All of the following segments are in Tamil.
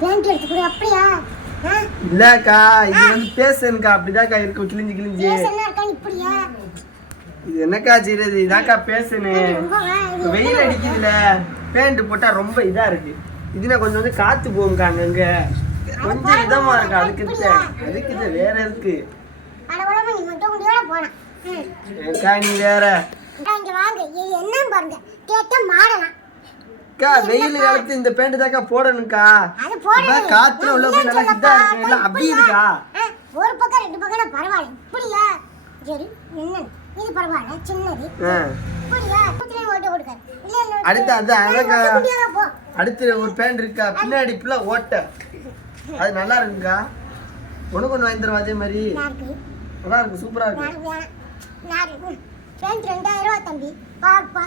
பேண்ட் எடுத்து கொடு அப்படியா? ஆ? இல்லக்கா இது வந்து பேசுன்னுக்கா அப்படிதான்க்கா இருக்கும் கிழிஞ்சு கிழிஞ்சு. பேச என்ன இருக்கான்னு இப்படியா? இது என்னக்கா செய்யறது இதாக்கா பேசுனு வெயில் அடிக்குதுல பேண்ட் போட்டா ரொம்ப இதா இருக்கு. இதுல கொஞ்சம் வந்து காத்து போகும்க்கா அங்கங்க கொஞ்சம் இதமா இருக்கு அதுக்கு. அதுக்கு வேற இருக்கு. ஏக்கா நீ வேற. வெயில் காலத்து இந்த பேண்ட் தாக்கா போடணும்க்கா. காத்துல உள்ள போய் நல்லா இதா இருக்கு எல்லாம் அப்படி இருக்கா? ஒரு பக்கம் ரெண்டு பக்கம் பரவாயில்ல. இப்படியா? சரி என்ன இது பரவாயில்ல சின்னது. இப்படியா? இப்படியே ஓட்ட கொடுக்காது இல்ல அடுத்து அதான் அழகா அடுத்து ஒரு பேண்ட் இருக்கா? பின்னாடி ஃபுல்லா ஓட்ட. அது நல்லா இருக்குக்கா உனக்கு ஒன்று வாங்கி தருவா அதே மாதிரி? நல்லா இருக்கு. சூப்பரா இருக்கு. பேண்ட் ரெண்டாயிரம் ரூபா தம்பி. பாப்பா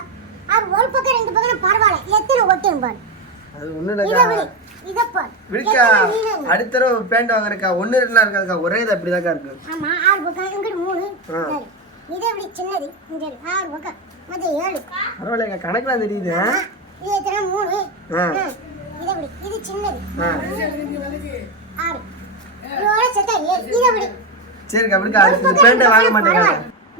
அது ஒரு பக்கம் ரெண்டு பக்கம் பரவாயில்ல. எத்தனை ஒட்டும் பாரு. அது ஒண்ணு இதை இல்லக்கா விடு இதை பாரு விடுக்கா. அடுத்த தடவை பேண்ட் வாங்குறக்கா ஒண்ணு ரெண்டுலாம் இருக்காதுக்கா. ஒரே இது அப்படிதாக்கா இருக்கு. ஆமா ஆறு பக்கம் இங்கிட்டு மூணு. இதை விட. சின்னது. இங்க. ஆறு பக்கம் மொத்தம் ஏழு. பரவாயில்லைக்கா கணக்குலாம் தெரியுது. இது எத்தனை? மூணு. இதை இது சின்னது. ஆறு. இதோட சேர்த்தா ஏழு. இதை சரிக்கா விடுக்கா. பேண்டை வாங்க மாட்டேங்க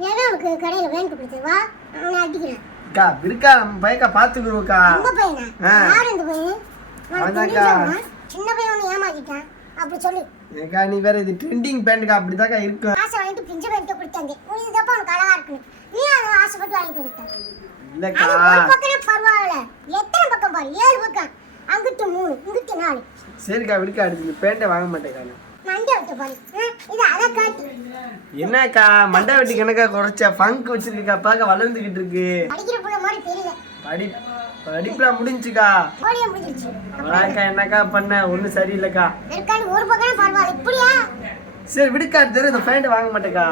ஏன்னா உனக்கு கடையில வேண்டு கொடுத்து வா நான் அடிக்கிறேன். அக்கா விடுக்கா நம்ம பையக்கா பாத்துக்கிறோம்க்கா உங்க பையனா? ஆ. யார் இந்த பையன்? உனக்கு அவன்தான்க்கா. தெரிஞ்சவனா? சின்ன பையன் ஒன்று ஏமாத்திட்டான். அப்படி சொல்லு. ஏக்கா நீ வேற இது ட்ரெண்டிங் பேண்ட்க்கா அப்படிதாக்கா இருக்கும். ஆசை வாங்கிட்டு பிஞ்ச பேண்ட்டை கொடுத்தாங்க உனக்கு தப்பா அழகா இருக்குன்னு நீ அதை ஆசைப்பட்டு வாங்கி கொடுத்த. இல்லக்கா. அது ஒரு பக்கம் பரவாயில்ல. எத்தனை பக்கம் பாரு? ஏழு பக்கம். அங்கிட்டு மூணு இங்கிட்டு நாலு. சரிக்கா விடுக்கா. அடுத்து இந்த பேண்டை வாங்க மாட்டேக்கா நான். என்னக்கா மண்டை வெட்டி கணக்கா குறைச்ச ஃபங்க் வச்சிருக்கா பார்க்க வளர்ந்துகிட்டு இருக்கு. படி படிப்புலாம் முடிஞ்சுக்கா. அக்கா என்னக்கா பண்ண? ஒன்றும் சரியில்லைக்கா. சரி விடுக்கா தெரு இந்த பேண்ட் வாங்க மாட்டேக்கா.